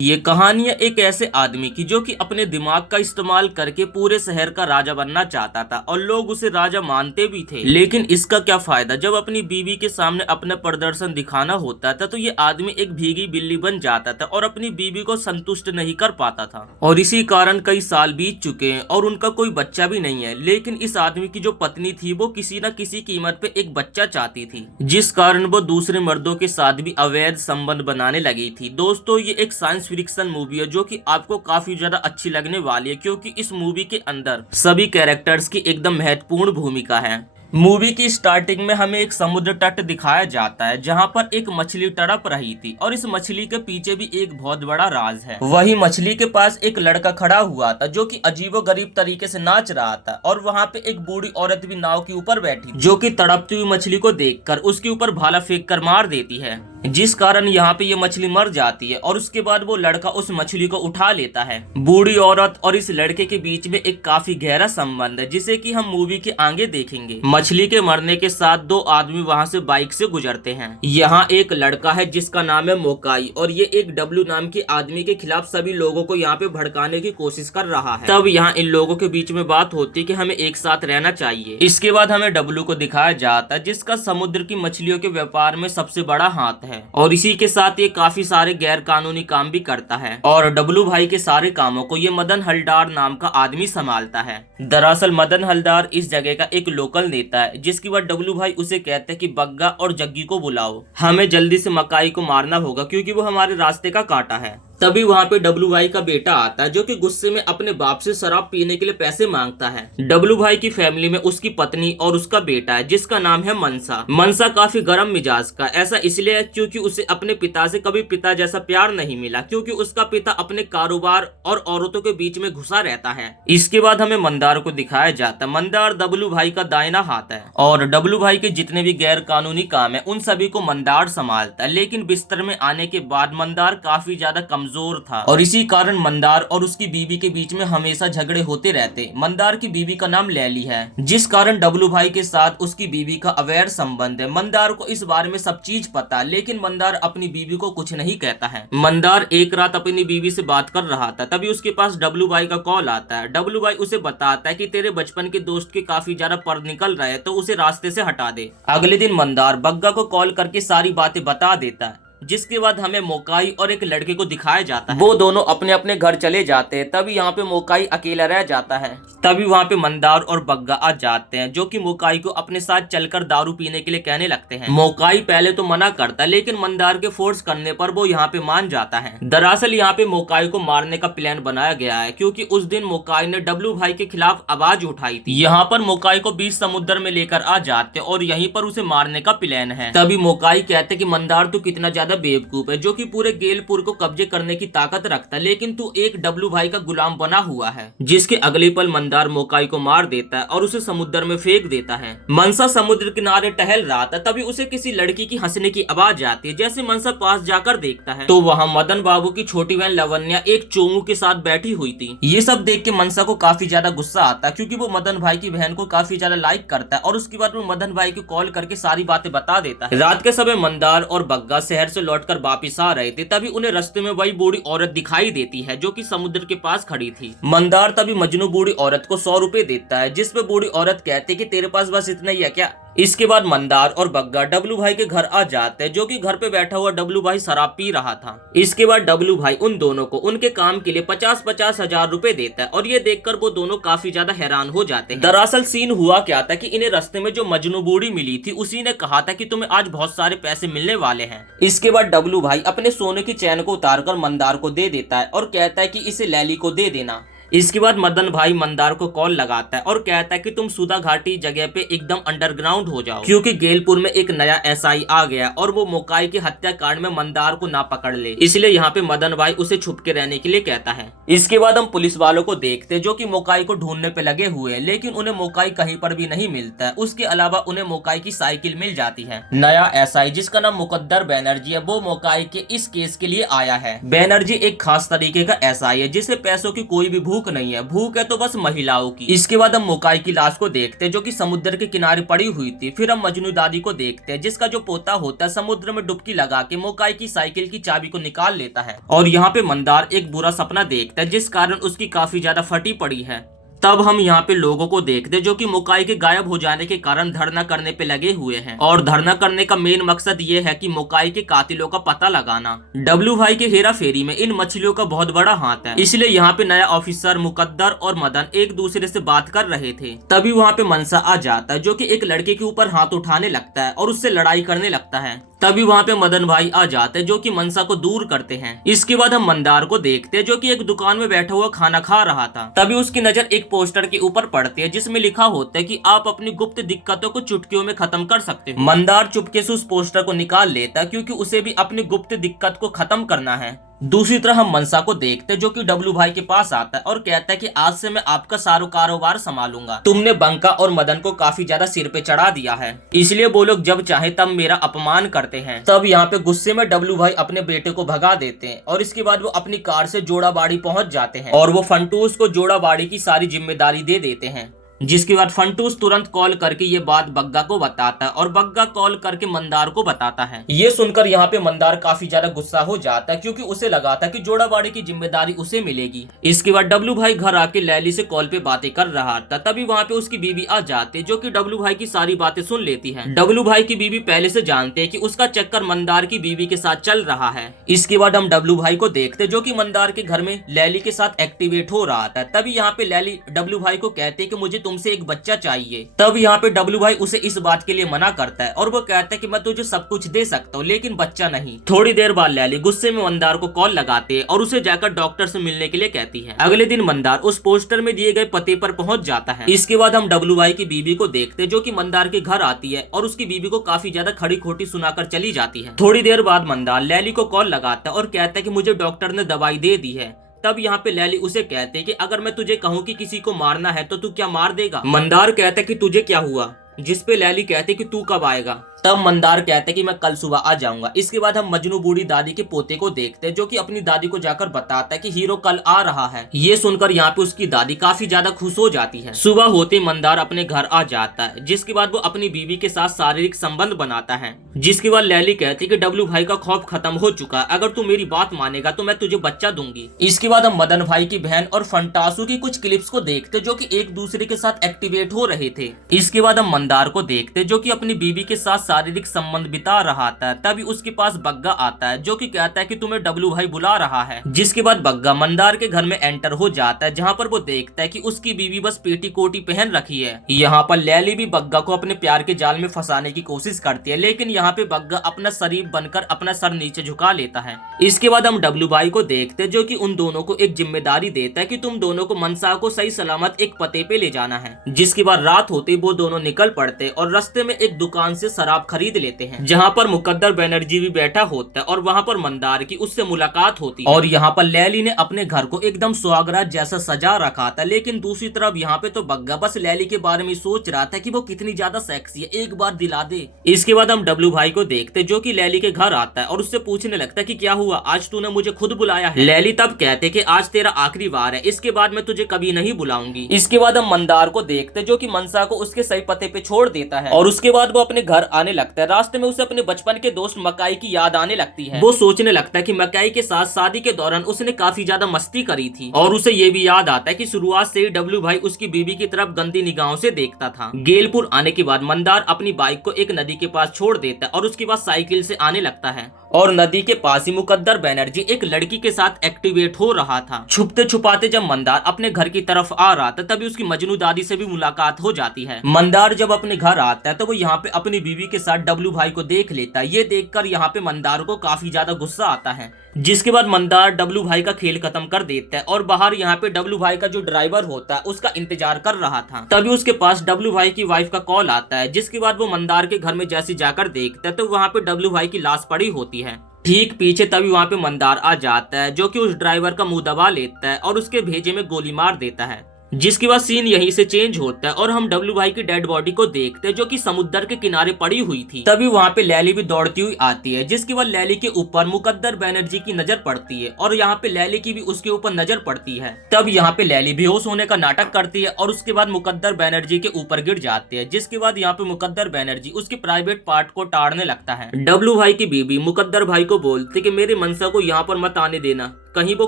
ये कहानियां एक ऐसे आदमी की जो कि अपने दिमाग का इस्तेमाल करके पूरे शहर का राजा बनना चाहता था और लोग उसे राजा मानते भी थे। लेकिन इसका क्या फायदा, जब अपनी बीवी के सामने अपना प्रदर्शन दिखाना होता था तो ये आदमी एक भीगी बिल्ली बन जाता था और अपनी बीवी को संतुष्ट नहीं कर पाता था। और इसी कारण कई साल बीत चुके हैं और उनका कोई बच्चा भी नहीं है। लेकिन इस आदमी की जो पत्नी थी वो किसी न किसी कीमत पे एक बच्चा चाहती थी, जिस कारण वो दूसरे मर्दों के साथ भी अवैध संबंध बनाने लगी थी। दोस्तों, ये एक साइंस फिक्शन मूवी है जो कि आपको काफी ज्यादा अच्छी लगने वाली है, क्योंकि इस मूवी के अंदर सभी कैरेक्टर्स की एकदम महत्वपूर्ण भूमिका है। मूवी की स्टार्टिंग में हमें एक समुद्र तट दिखाया जाता है जहां पर एक मछली तड़प रही थी और इस मछली के पीछे भी एक बहुत बड़ा राज है। वही मछली के पास एक लड़का खड़ा हुआ था जो कि अजीबोगरीब तरीके से नाच रहा था और वहां पे एक बूढ़ी औरत भी नाव के ऊपर बैठी जो कि तड़पती हुई मछली को देखकर उसके ऊपर भाला फेंक कर मार देती है, जिस कारण यहाँ पे ये मछली मर जाती है। और उसके बाद वो लड़का उस मछली को उठा लेता है। बूढ़ी औरत और इस लड़के के बीच में एक काफी गहरा संबंध है जिसे कि हम मूवी के आगे देखेंगे। मछली के मरने के साथ दो आदमी वहाँ से बाइक से गुजरते हैं। यहाँ एक लड़का है जिसका नाम है मोकाई और ये एक डब्लू नाम के आदमी के खिलाफ सभी लोगों को यहाँ पे भड़काने की कोशिश कर रहा है। तब यहाँ इन लोगों के बीच में बात होती है कि हमें एक साथ रहना चाहिए। इसके बाद हमें डब्लू को दिखाया जाता है जिसका समुद्र की मछलियों के व्यापार में सबसे बड़ा हाथ है और इसी के साथ ये काफी सारे गैर कानूनी काम भी करता है। और डब्लू भाई के सारे कामों को ये मदन हलदार नाम का आदमी संभालता है। दरअसल मदन हलदार इस जगह का एक लोकल नेता है, जिसके बाद डब्लू भाई उसे कहते हैं कि बग्गा और जग्गी को बुलाओ, हमें जल्दी से मकाई को मारना होगा क्योंकि वो हमारे रास्ते का कांटा है। तभी वहाँ पे डब्लू भाई का बेटा आता है जो कि गुस्से में अपने बाप से शराब पीने के लिए पैसे मांगता है। डब्लू भाई की फैमिली में उसकी पत्नी और उसका बेटा है जिसका नाम है मनसा। मनसा काफी गर्म मिजाज का, ऐसा इसलिए है क्योंकि उसे अपने पिता से कभी पिता जैसा प्यार नहीं मिला, क्योंकि उसका पिता अपने कारोबार और औरतों के बीच में घुसा रहता है। इसके बाद हमें मंदार को दिखाया जाता है। मंदार डब्लू भाई का दाहिना हाथ है और डब्लू भाई के जितने भी गैर कानूनी काम है उन सभी को मंदार संभालता है। लेकिन बिस्तर में आने के बाद मंदार काफी ज्यादा कमजोर था और इसी कारण मंदार और उसकी बीवी के बीच में हमेशा झगड़े होते रहते। मंदार की बीवी का नाम लैली है, जिस कारण डब्लू भाई के साथ उसकी बीवी का अवैध संबंध है। मंदार को इस बारे में सब चीज पता है, लेकिन मंदार अपनी बीवी को कुछ नहीं कहता है। मंदार एक रात अपनी बीवी से बात कर रहा था, तभी उसके पास डब्लू भाई का कॉल आता है। डब्लू भाई उसे बताता है कि तेरे बचपन के दोस्त के काफी ज्यादा पर निकल रहे हैं तो उसे रास्ते से हटा दे। अगले दिन मंदार बग्गा को कॉल करके सारी बातें बता देता है, जिसके बाद हमें मोकाई और एक लड़के को दिखाया जाता है। वो दोनों अपने अपने घर चले जाते हैं। तभी यहाँ पे मोकाई अकेला रह जाता है। तभी वहाँ पे मंदार और बग्गा आ जाते हैं जो कि मोकाई को अपने साथ चलकर दारू पीने के लिए कहने लगते हैं। मोकाई पहले तो मना करता है, लेकिन मंदार के फोर्स करने पर वो यहाँ पे मान जाता है। दरअसल यहाँ पे मोकाई को मारने का प्लान बनाया गया है, क्योंकि उस दिन मोकाई ने डब्लू भाई के खिलाफ आवाज उठाई थी। यहाँ पर मोकाई को बीच समुद्र में लेकर आ जाते और यहीं पर उसे मारने का प्लान है। तभी मोकाई कहते कि मंदार तू कितना ज्यादा बेवकूफ है जो कि पूरे गेलपुर को कब्जे करने की ताकत रखता है, लेकिन तू एक डब्लू भाई का गुलाम बना हुआ है। जिसके अगले पल मंदार मोकाई को मार देता है और उसे समुद्र में फेंक देता है। मनसा समुद्र किनारे टहल रहा था, तभी उसे किसी लड़की की हंसने की आवाज आती है। जैसे मनसा पास जाकर देखता है तो वहाँ मदन बाबू की छोटी बहन लवन्या एक चोमू के साथ बैठी हुई थी। ये सब देख के मनसा को काफी ज्यादा गुस्सा आता है, क्योंकि वो मदन भाई की बहन को काफी ज्यादा लाइक करता है और उसके बाद वो मदन भाई को कॉल करके सारी बातें बता देता है। रात के समय मंदार और बग्गा शहर से लौटकर वापिस आ रहे थे, तभी उन्हें रास्ते में वही बूढ़ी औरत दिखाई देती है जो कि समुद्र के पास खड़ी थी। मंदार तभी मजनू बूढ़ी औरत को 100 रुपए देता है, जिसपे बूढ़ी औरत कहती है कि तेरे पास बस इतना ही है क्या। इसके बाद मंदार और बग्गा डब्लू भाई के घर आ जाते हैं, जो कि घर पे बैठा हुआ डब्लू भाई शराब पी रहा था। इसके बाद डब्लू भाई उन दोनों को उनके काम के लिए 50-50 हजार रुपए देता है और ये देखकर वो दोनों काफी ज्यादा हैरान हो जाते हैं। दरअसल सीन हुआ क्या था कि इन्हें रास्ते में जो मजनू बूढ़ी मिली थी उसी ने कहा था कि तुम्हें आज बहुत सारे पैसे मिलने वाले हैं। इसके बाद डब्लू भाई अपने सोने की चैन को उतारकर मंदार को दे देता है और कहता है कि इसे लैली को दे देना। इसके बाद मदन भाई मंदार को कॉल लगाता है और कहता है कि तुम सुधा घाटी जगह पे एकदम अंडरग्राउंड हो जाओ, क्योंकि गेलपुर में एक नया एसआई आ गया और वो मोकाई के हत्याकांड में मंदार को ना पकड़ ले, इसलिए यहाँ पे मदन भाई उसे छुप के रहने के लिए कहता है। इसके बाद हम पुलिस वालों को देखते हैं जो कि मोकाई को ढूंढने पे लगे हुए हैं, लेकिन उन्हें मोकाई कहीं पर भी नहीं मिलता है। उसके अलावा उन्हें मोकाई की साइकिल मिल जाती है। नया एसआई जिसका नाम मुकद्दर बैनर्जी है वो मोकाई के इस केस के लिए आया है। बैनर्जी एक खास तरीके का एसआई है जिसे पैसों की कोई भी भूख भूख नहीं है, भूख है तो बस महिलाओं की। इसके बाद हम मोकाई की लाश को देखते हैं जो कि समुद्र के किनारे पड़ी हुई थी। फिर हम मजनू दादी को देखते हैं जिसका जो पोता होता है समुद्र में डुबकी लगा के मोकाई की साइकिल की चाबी को निकाल लेता है। और यहाँ पे मंदार एक बुरा सपना देखता है जिस कारण उसकी काफी ज्यादा फटी पड़ी है। तब हम यहाँ पे लोगों को देखते जो कि मोकाई के गायब हो जाने के कारण धरना करने पे लगे हुए हैं। और धरना करने का मेन मकसद ये है कि मोकाई के कातिलों का पता लगाना। डब्लू भाई के हेरा फेरी में इन मछलियों का बहुत बड़ा हाथ है, इसलिए यहाँ पे नया ऑफिसर मुकद्दर और मदन एक दूसरे से बात कर रहे थे। तभी वहाँ पे मनसा आ जाता है जो कि एक लड़के के ऊपर हाथ उठाने लगता है और उससे लड़ाई करने लगता है। तभी वहाँ पे मदन भाई आ जाते हैं जो कि मनसा को दूर करते हैं। इसके बाद हम मंदार को देखते हैं जो कि एक दुकान में बैठा हुआ खाना खा रहा था। तभी उसकी नजर एक पोस्टर के ऊपर पड़ती है जिसमें लिखा होता है कि आप अपनी गुप्त दिक्कतों को चुटकियों में खत्म कर सकते हो। मंदार चुपके से उस पोस्टर को निकाल लेता है क्योंकि उसे भी अपनी गुप्त दिक्कत को खत्म करना है। दूसरी तरफ हम मनसा को देखते जो कि डब्लू भाई के पास आता है और कहता है कि आज से मैं आपका सारा कारोबार संभालूंगा। तुमने बंका और मदन को काफी ज्यादा सिर पे चढ़ा दिया है, इसलिए वो लोग जब चाहे तब मेरा अपमान करते हैं। तब यहाँ पे गुस्से में डब्लू भाई अपने बेटे को भगा देते हैं और इसके बाद वो अपनी कार से जोड़ाबाड़ी पहुंच जाते हैं और वो फंटूस को जोड़ाबाड़ी की सारी जिम्मेदारी दे देते हैं। जिसके बाद फंटूस तुरंत कॉल करके ये बात बग्गा को बताता है और बग्गा कॉल करके मंदार को बताता है। ये सुनकर यहाँ पे मंदार काफी ज्यादा गुस्सा हो जाता है क्योंकि उसे लगा था कि जोड़ाबाड़ी की जिम्मेदारी उसे मिलेगी। इसके बाद डब्लू भाई घर आके लैली से कॉल पे बातें कर रहा था। तभी वहाँ पे उसकी बीवी आ जाती जो कि डब्लू भाई की सारी बातें सुन लेती है। डब्लू भाई की बीवी पहले से जानते है कि उसका चक्कर मंदार की बीवी के साथ चल रहा है। इसके बाद हम डब्लू भाई को देखते जो कि मंदार के घर में लैली के साथ एक्टिवेट हो रहा था। तभी यहाँ पे लैली डब्लू भाई को कहते कि मुझे तुमसे एक बच्चा चाहिए। तब यहाँ पे डब्लू भाई उसे इस बात के लिए मना करता है और वो कहता है कि मैं तुझे सब कुछ दे सकता हूँ लेकिन बच्चा नहीं। थोड़ी देर बाद लैली गुस्से में मंदार को कॉल लगाते हैं और उसे जाकर डॉक्टर से मिलने के लिए कहती है। अगले दिन मंदार उस पोस्टर में दिए गए पते पर पहुंच जाता है। इसके बाद हम डब्लू भाई की बीवी को देखते जो कि मंदार के घर आती है और उसकी बीवी को काफी ज्यादा खड़ी खोटी सुनाकर चली जाती है। थोड़ी देर बाद मंदार लैली को कॉल लगाता है और कहता है कि मुझे डॉक्टर ने दवाई दे दी है। तब यहाँ पे लैली उसे कहते हैं कि अगर मैं तुझे कहूँ कि किसी को मारना है तो तू क्या मार देगा। मंदार कहता है कि तुझे क्या हुआ, जिस पे लैली कहती कि तू कब आएगा। तब मंदार कहते कि मैं कल सुबह आ जाऊंगा। इसके बाद हम मजनू बूढ़ी दादी के पोते को देखते हैं जो कि अपनी दादी को जाकर बताता है कि हीरो कल आ रहा है। ये सुनकर यहाँ पे उसकी दादी काफी ज्यादा खुश हो जाती है। सुबह होते मंदार अपने घर आ जाता है जिसके बाद वो अपनी बीवी के साथ शारीरिक संबंध बनाता है। जिसके बाद लैली कहती कि डब्लू भाई का खौफ खत्म हो चुका, अगर तू मेरी बात मानेगा तो मैं तुझे बच्चा दूंगी। इसके बाद हम मदन भाई की बहन और फंटासू की कुछ क्लिप्स को देखते जो कि एक दूसरे के साथ एक्टिवेट हो रहे थे। इसके बाद हम मंदार को देखते जो कि अपनी बीवी के साथ शारीरिक संबंध बिता रहा था। तभी उसके पास बग्गा आता है जो कि कहता है कि तुम्हें डब्लू भाई बुला रहा है। जिसके बाद बग्गा मंदार के घर में एंटर हो जाता है जहाँ पर वो देखता है कि उसकी बीवी बस पेटीकोटी पहन रखी है। यहाँ पर लैली भी बग्गा को अपने प्यार के जाल में फंसाने की कोशिश करती है लेकिन यहाँ पे बग्गा अपना शरीफ बनकर अपना सर नीचे झुका लेता है। इसके बाद हम डब्लू भाई को देखते जो कि उन दोनों को एक जिम्मेदारी देता है कि तुम दोनों को मनसा को सही सलामत एक पते पे ले जाना है। जिसके बाद रात होते वो दोनों निकल पड़ते और रास्ते में एक दुकान से शराब खरीद लेते हैं जहाँ पर मुकद्दर बनर्जी भी बैठा होता है और वहाँ पर मंदार की उससे मुलाकात होती है। और यहाँ पर लैली ने अपने घर को एकदम सुहागरात जैसा सजा रखा था लेकिन दूसरी तरफ यहाँ पे तो बग्गा बस लैली के बारे में सोच रहा था कि वो कितनी ज्यादा सेक्सी है, एक बार दिला दे। इसके बाद हम डब्लू भाई को देखते जो कि लैली के घर आता है और उससे पूछने लगता है कि क्या हुआ, आज तूने मुझे खुद बुलाया है। लैली तब कहते कि आज तेरा आखिरी बार है, इसके बाद मैं तुझे कभी नहीं बुलाऊंगी। इसके बाद हम मंदार को देखते जो कि मनसा को उसके सही पते पे छोड़ देता है और उसके बाद वो अपने घर आने लगता है। रास्ते में उसे अपने बचपन के दोस्त मकाई की याद आने लगती है। वो सोचने लगता है कि मकाई के साथ शादी के दौरान उसने काफी ज्यादा मस्ती करी थी और उसे ये भी याद आता है कि शुरुआत से ही डब्लू भाई उसकी बीवी की तरफ गंदी निगाहों से देखता था। गेलपुर आने के बाद मंदार अपनी बाइक को एक नदी के पास छोड़ देता है और उसके बाद साइकिल से आने लगता है और नदी के पास ही मुकद्दर बनर्जी एक लड़की के साथ एक्टिवेट हो रहा था। छुपते छुपाते जब मंदार अपने घर की तरफ आ रहा था तभी उसकी मजनू दादी से भी मुलाकात हो जाती है। मंदार जब अपने घर आता है तो वो यहाँ पे अपनी बीवी के साथ डब्लू भाई को देख लेता है। ये देखकर यहाँ पे मंदार को काफी ज्यादा गुस्सा आता है। जिसके बाद मंदार डब्लू भाई का खेल खत्म कर देता है और बाहर यहाँ पे डब्लू भाई का जो ड्राइवर होता है उसका इंतजार कर रहा था। तभी उसके पास डब्लू भाई की वाइफ का कॉल आता है। जिसके बाद वो मंदार के घर में जैसे जाकर देखता है तो वहाँ पे डब्लू भाई की लाश पड़ी होती है। ठीक पीछे तभी वहाँ पे मंदार आ जाता है जो कि उस ड्राइवर का मुंह दबा लेता है और उसके भेजे में गोली मार देता है। जिसके बाद सीन यहीं से चेंज होता है और हम डब्लू भाई की डेड बॉडी को देखते हैं जो कि समुद्र के किनारे पड़ी हुई थी। तभी वहाँ पे लैली भी दौड़ती हुई आती है, जिसके बाद लैली के ऊपर मुकद्दर बनर्जी की नजर पड़ती है और यहाँ पे लैली की भी उसके ऊपर नजर पड़ती है। तब यहाँ पे लैली बेहोश होने का नाटक करती है और उसके बाद मुकद्दर बनर्जी के ऊपर गिर जाती है, जिसके बाद यहाँ पे मुकद्दर बनर्जी उसके प्राइवेट पार्ट को टाड़ने लगता है। डब्लू भाई की बीबी मुकद्दर भाई को बोलती कि मेरे मनसा को यहाँ पर मत आने देना, कहीं वो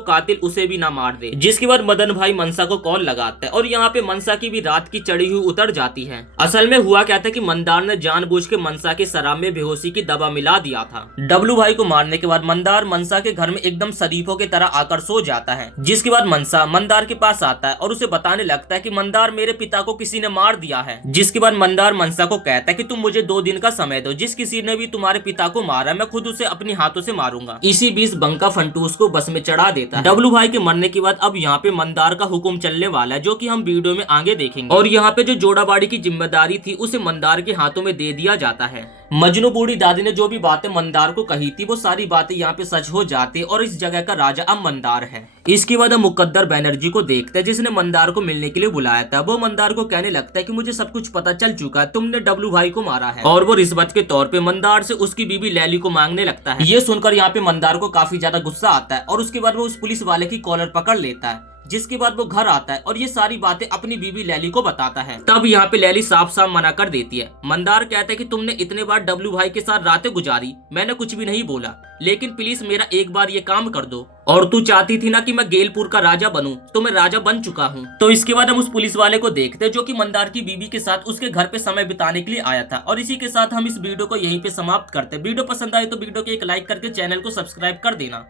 कातिल उसे भी ना मार दे। जिसके बाद मदन भाई मनसा को कॉल लगाता है और यहाँ पे मनसा की भी रात की चढ़ी हुई उतर जाती है। असल में हुआ क्या था कि मंदार ने जानबूझ के मनसा के शराब में बेहोशी की दवा मिला दिया था। डब्लू भाई को मारने के बाद मंदार मनसा के घर में एकदम शरीफों की तरह आकर सो जाता है। जिसके बाद मनसा मंदार के पास आता है और उसे बताने लगता है कि मंदार मेरे पिता को किसी ने मार दिया है। जिसके बाद मंदार मनसा को कहता है कि तुम मुझे 2 दिन का समय दो, जिस किसी ने भी तुम्हारे पिता को मारा मैं खुद उसे अपने हाथों से मारूंगा। इसी बीच बंका फंटूस को बस में चढ़ा देता है। डब्लू भाई के मरने के बाद अब यहाँ पे मंदार का हुक्म चलने वाला है, जो कि हम वीडियो में आगे देखेंगे। और यहाँ पे जो जोड़ाबाड़ी की जिम्मेदारी थी उसे मंदार के हाथों में दे दिया जाता है। मजनू बूढ़ी दादी ने जो भी बातें मंदार को कही थी वो सारी बातें यहाँ पे सच हो जाती और इस जगह का राजा अब मंदार है। इसके बाद हम मुकद्दर बनर्जी को देखते हैं जिसने मंदार को मिलने के लिए बुलाया था। वो मंदार को कहने लगता है कि मुझे सब कुछ पता चल चुका है, तुमने डब्लू भाई को मारा है। और वो रिश्वत के तौर पे मंदार से उसकी बीबी लैली को मांगने लगता है। ये सुनकर यहाँ पे मंदार को काफी ज्यादा गुस्सा आता है और उसके बाद वो उस पुलिस वाले की कॉलर पकड़ लेता है। जिसके बाद वो घर आता है और ये सारी बातें अपनी बीबी लैली को बताता है। तब यहाँ पे लैली साफ साफ मना कर देती है। मंदार कहता है कि तुमने इतने बार डब्लू भाई के साथ रातें गुजारी, मैंने कुछ भी नहीं बोला, लेकिन प्लीज मेरा एक बार ये काम कर दो। और तू चाहती थी ना कि मैं गेलपुर का राजा बनूं, तो मैं राजा बन चुका हूँ। तो इसके बाद हम उस पुलिस वाले को देखते हैं जो कि मंदार की बीबी के साथ उसके घर पे समय बिताने के लिए आया था। और इसी के साथ हम इस वीडियो को यहीं पे समाप्त करते हैं। वीडियो पसंद आए तो वीडियो को एक लाइक करके चैनल को सब्सक्राइब कर देना।